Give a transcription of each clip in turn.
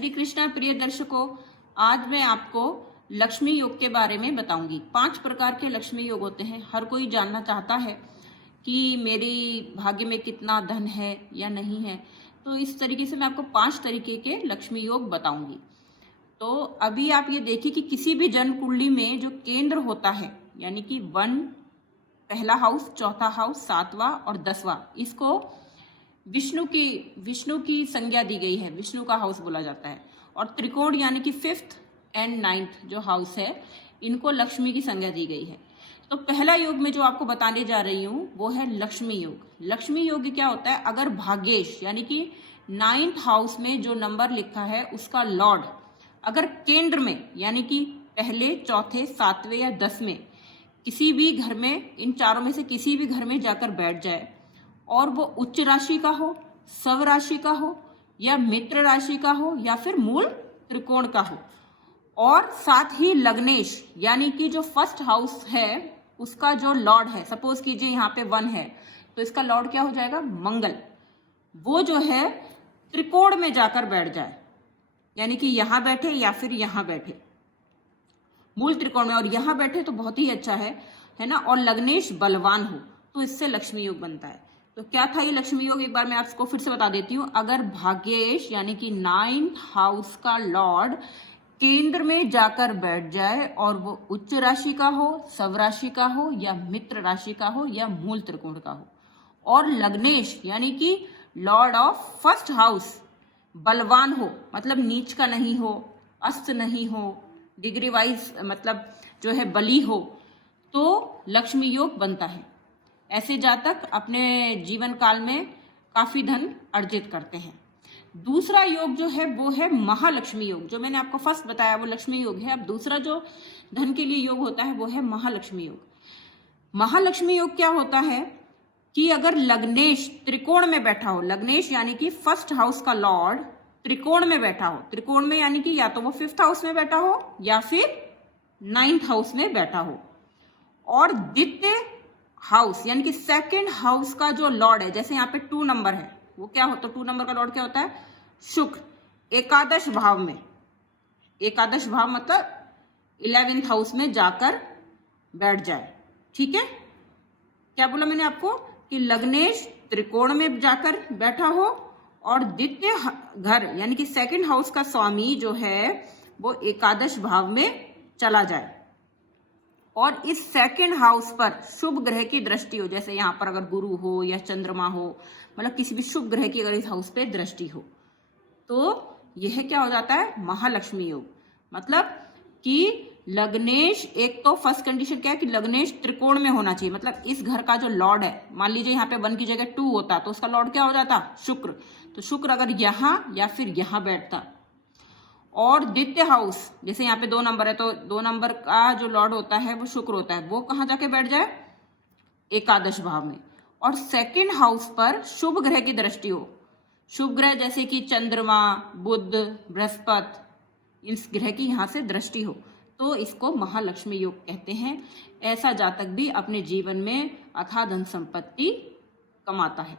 श्री कृष्णा प्रिय दर्शकों, आज मैं आपको लक्ष्मी योग के बारे में बताऊंगी। 5 प्रकार के लक्ष्मी योग होते हैं। हर कोई जानना चाहता है कि मेरी भाग्य में कितना धन है या नहीं है, तो इस तरीके से मैं आपको 5 तरीके के लक्ष्मी योग बताऊंगी। तो अभी आप ये देखिए कि किसी भी जन्म कुंडली में जो केंद्र होता है, यानी कि 1 पहला हाउस, चौथा हाउस, 7वां और 10वां, इसको विष्णु की संज्ञा दी गई है, विष्णु का हाउस बोला जाता है। और त्रिकोण यानी कि 5th एंड 9th जो हाउस है, इनको लक्ष्मी की संज्ञा दी गई है। तो पहला योग में जो आपको बताने जा रही हूं वो है लक्ष्मी योग। लक्ष्मी योग क्या होता है? अगर भाग्येश यानी कि 9th हाउस में जो नंबर लिखा है उसका लॉर्ड अगर केंद्र में यानी कि पहले, चौथे, 7वें या 10वें किसी भी घर में, इन चारों में से किसी भी घर में जाकर बैठ जाए और वो उच्च राशि का हो, सव राशि का हो या मित्र राशि का हो या फिर मूल त्रिकोण का हो, और साथ ही लग्नेश यानी कि जो फर्स्ट हाउस है उसका जो लॉर्ड है, सपोज कीजिए यहाँ पे 1 है तो इसका लॉर्ड क्या हो जाएगा? मंगल। वो जो है त्रिकोण में जाकर बैठ जाए, यानी कि यहां बैठे या फिर यहां बैठे, मूल त्रिकोण में, और यहां बैठे तो बहुत ही अच्छा है ना। और लग्नेश बलवान हो तो इससे लक्ष्मी योग बनता है। तो क्या था ये लक्ष्मी योग? एक बार मैं आपको फिर से बता देती हूँ। अगर भाग्येश यानी कि 9th हाउस का लॉर्ड केंद्र में जाकर बैठ जाए और वो उच्च राशि का हो, सव राशि का हो या मित्र राशि का हो या मूल त्रिकोण का हो, और लग्नेश यानी कि लॉर्ड ऑफ फर्स्ट हाउस बलवान हो, मतलब नीच का नहीं हो, अस्त नहीं हो, डिग्री वाइज मतलब जो है बली हो, तो लक्ष्मी योग बनता है। ऐसे जातक अपने जीवन काल में काफी धन अर्जित करते हैं। दूसरा योग जो है वो है महालक्ष्मी योग। जो मैंने आपको फर्स्ट बताया वो लक्ष्मी योग है। अब दूसरा जो धन के लिए योग होता है वो है महालक्ष्मी योग। महालक्ष्मी योग क्या होता है कि अगर लग्नेश त्रिकोण में बैठा हो, लग्नेश यानी कि फर्स्ट हाउस का लॉर्ड त्रिकोण में बैठा हो, त्रिकोण में यानी कि या तो वो 5th हाउस में बैठा हो या फिर 9th हाउस में बैठा हो, और द्वितीय हाउस यानी कि 2nd हाउस का जो लॉर्ड है, जैसे यहाँ पे 2 नंबर है, वो क्या होता है? 2 नंबर का लॉर्ड क्या होता है? शुक्र। एकादश भाव में, एकादश भाव मतलब 11th हाउस में जाकर बैठ जाए। ठीक है, क्या बोला मैंने आपको कि लग्नेश त्रिकोण में जाकर बैठा हो और द्वितीय घर यानी कि 2nd हाउस का स्वामी जो है वो एकादश भाव में चला जाए, और इस 2nd हाउस पर शुभ ग्रह की दृष्टि हो, जैसे यहां पर अगर गुरु हो या चंद्रमा हो, मतलब किसी भी शुभ ग्रह की अगर इस हाउस पे दृष्टि हो, तो यह क्या हो जाता है? महालक्ष्मी योग। मतलब कि लग्नेश, एक तो फर्स्ट कंडीशन क्या है कि लग्नेश त्रिकोण में होना चाहिए, मतलब इस घर का जो लॉर्ड है, मान लीजिए यहाँ पे 1 की जगह 2 होता तो उसका लॉर्ड क्या हो जाता? शुक्र। तो शुक्र अगर यहां या फिर यहां बैठता, और द्वितीय हाउस जैसे यहाँ पे 2 नंबर है तो 2 नंबर का जो लॉर्ड होता है वो शुक्र होता है, वो कहाँ जाके बैठ जाए? एकादश भाव में। और 2nd हाउस पर शुभ ग्रह की दृष्टि हो, शुभ ग्रह जैसे कि चंद्रमा, बुध, बृहस्पति, इस ग्रह की यहाँ से दृष्टि हो, तो इसको महालक्ष्मी योग कहते हैं। ऐसा जातक भी अपने जीवन में अथाह धन संपत्ति कमाता है।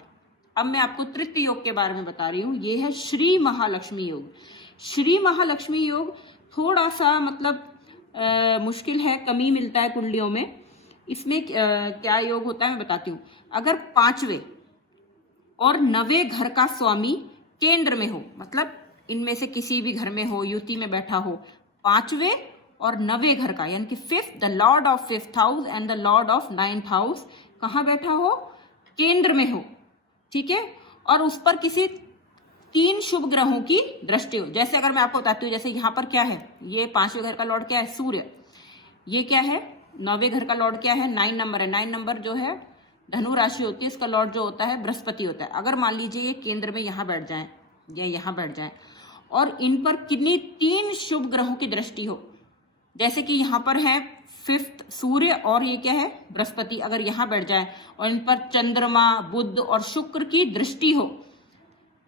अब मैं आपको तृतीय योग के बारे में बता रही हूँ। ये है श्री महालक्ष्मी योग। श्री महालक्ष्मी योग थोड़ा सा मतलब मुश्किल है, कमी मिलता है कुंडलियों में। इसमें क्या योग होता है मैं बताती हूँ। अगर 5वें और 9वें घर का स्वामी केंद्र में हो, मतलब इनमें से किसी भी घर में हो, युति में बैठा हो, 5वें और 9वें घर का यानी कि 5th, the Lord of 5th house and the Lord of 9th house कहाँ बैठा हो? केंद्र में हो। ठीक है, और उस पर किसी 3 शुभ ग्रहों की दृष्टि हो। जैसे अगर मैं आपको बताती हूँ, जैसे यहाँ पर क्या है, ये 5वें घर का लॉर्ड क्या है? सूर्य। ये क्या है? 9वें घर का लॉर्ड क्या है? 9 नंबर है। 9 नंबर जो है धनु राशि होती है, इसका लॉर्ड जो होता है बृहस्पति होता है। अगर मान लीजिए ये केंद्र में यहाँ बैठ जाए या यहाँ बैठ जाए और इन पर किन्हीं 3 शुभ ग्रहों की दृष्टि हो, जैसे कि यहाँ पर है 5th सूर्य और ये क्या है? बृहस्पति, अगर यहाँ बैठ जाए और इन पर चंद्रमा, बुध और शुक्र की दृष्टि हो,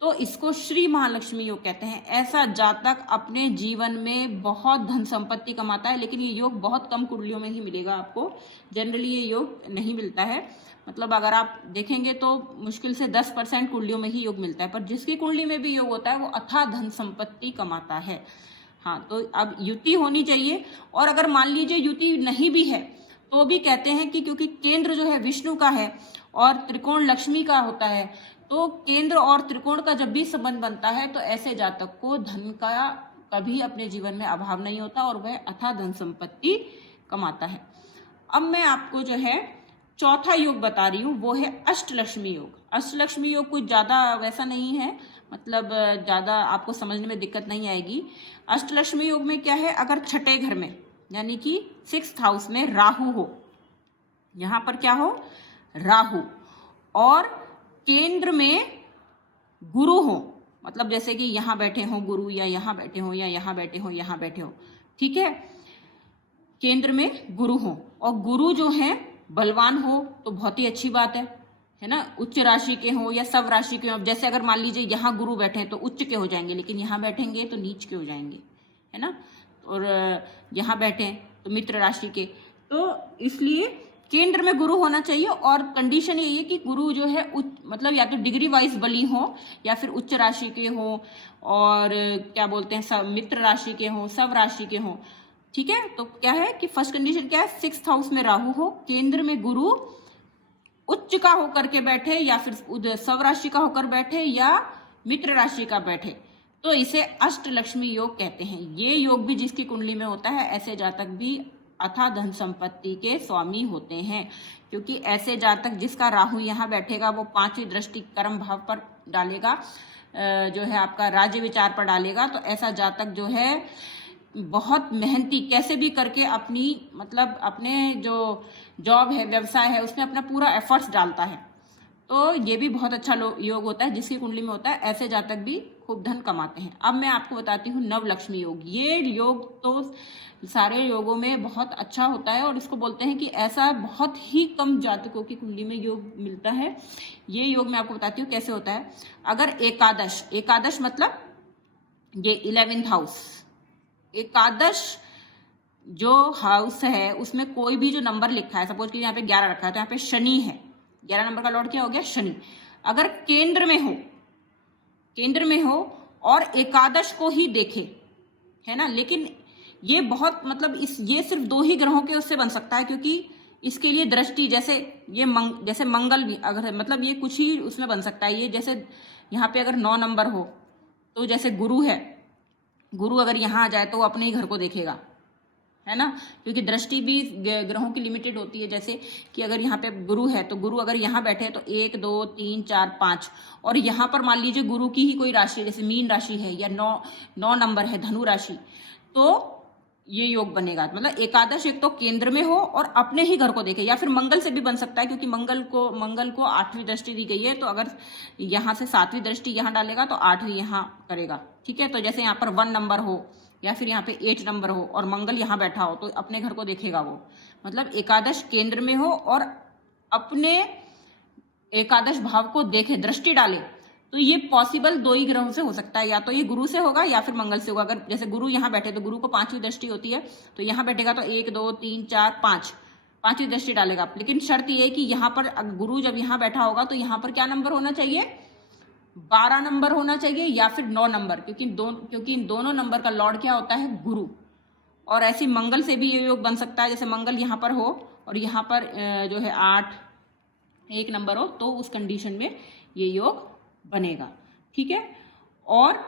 तो इसको श्री महालक्ष्मी योग कहते हैं। ऐसा जातक अपने जीवन में बहुत धन संपत्ति कमाता है, लेकिन ये योग बहुत कम कुंडलियों में ही मिलेगा आपको। जनरली ये योग नहीं मिलता है, मतलब अगर आप देखेंगे तो मुश्किल से 10% कुंडलियों में ही योग मिलता है, पर जिसकी कुंडली में भी योग होता है वो अथाह धन संपत्ति कमाता है। हाँ, तो अब युति होनी चाहिए, और अगर मान लीजिए युति नहीं भी है तो भी कहते हैं कि क्योंकि केंद्र जो है विष्णु का है और त्रिकोण लक्ष्मी का होता है, तो केंद्र और त्रिकोण का जब भी संबंध बनता है तो ऐसे जातक को धन का कभी अपने जीवन में अभाव नहीं होता और वह अथाह धन संपत्ति कमाता है। अब मैं आपको जो है चौथा योग बता रही हूँ, वो है अष्टलक्ष्मी योग। अष्टलक्ष्मी योग कुछ ज्यादा वैसा नहीं है, मतलब ज्यादा आपको समझने में दिक्कत नहीं आएगी। अष्टलक्ष्मी योग में क्या है, अगर छठे घर में यानी कि 6th हाउस में राहु हो, यहां पर क्या हो, राहु, और केंद्र में गुरु हो, मतलब जैसे कि यहां बैठे हो गुरु, या यहां बैठे हो, या यहां बैठे हो, यहां बैठे हो, ठीक है, केंद्र में गुरु हो, और गुरु जो है बलवान हो तो बहुत ही अच्छी बात है ना। उच्च राशि के हो या सब राशि के हो, जैसे अगर मान लीजिए यहाँ गुरु बैठे हैं तो उच्च के हो जाएंगे, लेकिन यहाँ बैठेंगे तो नीच के हो जाएंगे, है ना। और यहाँ बैठे हैं तो मित्र राशि के, तो इसलिए केंद्र में गुरु होना चाहिए। और कंडीशन यही है कि गुरु जो है मतलब या तो डिग्री वाइज बली हो या फिर उच्च राशि के हो, और क्या बोलते हैं सब मित्र राशि के हो, सब राशि के हो, ठीक है। तो क्या है कि फर्स्ट कंडीशन क्या है, 6th हाउस में राहु हो, केंद्र में गुरु उच्च का होकर के बैठे, या फिर सब राशि का होकर बैठे, या मित्र राशि का बैठे, तो इसे अष्टलक्ष्मी योग कहते हैं। ये योग भी जिसकी कुंडली में होता है, ऐसे जातक भी अथाह धन संपत्ति के स्वामी होते हैं, क्योंकि ऐसे जातक जिसका राहु यहाँ बैठेगा वो 5वीं दृष्टि कर्म भाव पर डालेगा, जो है आपका राज्य विचार पर डालेगा। तो ऐसा जातक जो है बहुत मेहनती, कैसे भी करके अपनी मतलब अपने जो जॉब है, व्यवसाय है, उसमें अपना पूरा एफर्ट्स डालता है। तो ये भी बहुत अच्छा योग होता है जिसकी कुंडली में होता है, ऐसे जातक भी खूब धन कमाते हैं। अब मैं आपको बताती हूँ नवलक्ष्मी योग। ये योग तो सारे योगों में बहुत अच्छा होता है, और इसको बोलते हैं कि ऐसा बहुत ही कम जातकों की कुंडली में योग मिलता है। ये योग मैं आपको बताती हूँ कैसे होता है। अगर एकादश मतलब ये 11th हाउस, एकादश जो हाउस है उसमें कोई भी जो नंबर लिखा है, सपोज कि यहाँ पे 11 रखा है तो यहाँ पे शनि है, 11 नंबर का लॉर्ड क्या हो गया, शनि। अगर केंद्र में हो और एकादश को ही देखे, है ना, लेकिन ये बहुत मतलब ये सिर्फ 2 ही ग्रहों के उससे बन सकता है, क्योंकि इसके लिए दृष्टि जैसे जैसे मंगल भी अगर मतलब ये कुछ ही उसमें बन सकता है। ये जैसे यहाँ पे अगर 9 नंबर हो तो जैसे गुरु है, गुरु अगर यहाँ आ जाए तो वो अपने ही घर को देखेगा, है ना, क्योंकि दृष्टि भी ग्रहों की लिमिटेड होती है। जैसे कि अगर यहाँ पे गुरु है तो गुरु अगर यहाँ बैठे तो 1 2 3 4 5, और यहाँ पर मान लीजिए गुरु की ही कोई राशि जैसे मीन राशि है या 9 नंबर है धनु राशि, तो ये योग बनेगा। मतलब एकादश एक तो केंद्र में हो और अपने ही घर को देखे, या फिर मंगल से भी बन सकता है, क्योंकि मंगल को 8वीं दृष्टि दी गई है, तो अगर यहाँ से 7वीं दृष्टि यहाँ डालेगा तो 8वीं यहाँ करेगा, ठीक है। तो जैसे यहाँ पर 1 नंबर हो या फिर यहाँ पे 8 नंबर हो और मंगल यहाँ बैठा हो तो अपने घर को देखेगा वो, मतलब एकादश केंद्र में हो और अपने एकादश भाव को देखे, दृष्टि डाले, तो ये पॉसिबल 2 ही ग्रहों से हो सकता है, या तो ये गुरु से होगा या फिर मंगल से होगा। अगर जैसे गुरु यहाँ बैठे तो गुरु को 5वीं दृष्टि होती है, तो यहाँ बैठेगा तो 1 2 3 4 5 5वीं दृष्टि डालेगा। लेकिन शर्त ये है कि यहाँ पर गुरु जब यहाँ बैठा होगा तो यहाँ पर क्या नंबर होना चाहिए, 12 नंबर होना चाहिए या फिर 9 नंबर, क्योंकि इन दोनों नंबर का लॉर्ड क्या होता है, गुरु। और ऐसी मंगल से भी ये योग बन सकता है, जैसे मंगल यहाँ पर हो और यहाँ पर जो है 8 1 नंबर हो, तो उस कंडीशन में ये योग बनेगा, ठीक है। और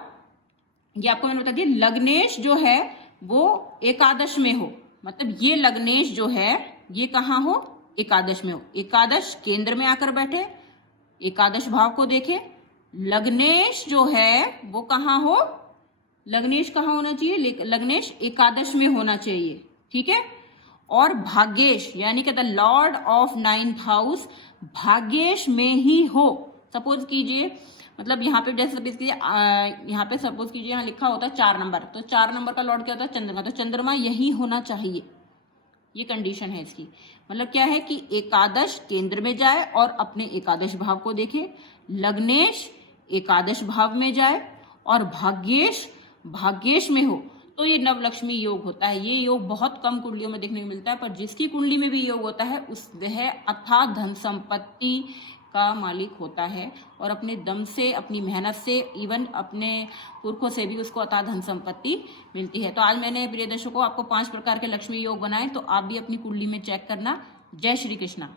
ये आपको मैंने बता दिया, लग्नेश जो है वो एकादश में हो, मतलब ये लग्नेश जो है ये कहाँ हो, एकादश में हो। एकादश केंद्र में आकर बैठे, एकादश भाव को देखे। लग्नेश जो है वो कहाँ हो, लग्नेश कहाँ होना चाहिए, लग्नेश एकादश में होना चाहिए, ठीक है। और भाग्येश यानी कि the Lord of 9th house Bhagyesh में ही हो। सपोज कीजिए, मतलब यहाँ पे जैसे सपोज कीजिए यहाँ पे सपोज कीजिए यहाँ लिखा होता है 4 नंबर, तो 4 नंबर का लॉर्ड क्या होता है, चंद्रमा, तो चंद्रमा यही होना चाहिए, ये कंडीशन है इसकी। मतलब क्या है कि एकादश केंद्र में जाए और अपने एकादश भाव को देखे, लग्नेश एकादश भाव में जाए और भाग्येश में हो तो ये नवलक्ष्मी योग होता है। ये योग बहुत कम कुंडलियों में देखने को मिलता है, पर जिसकी कुंडली में भी योग होता है वह अथाह धन संपत्ति का मालिक होता है और अपने दम से, अपनी मेहनत से, इवन अपने पुरखों से भी उसको अथाह धन संपत्ति मिलती है। तो आज मैंने प्रिय दर्शकों आपको 5 प्रकार के लक्ष्मी योग बनाए, तो आप भी अपनी कुंडली में चेक करना। जय श्री कृष्णा।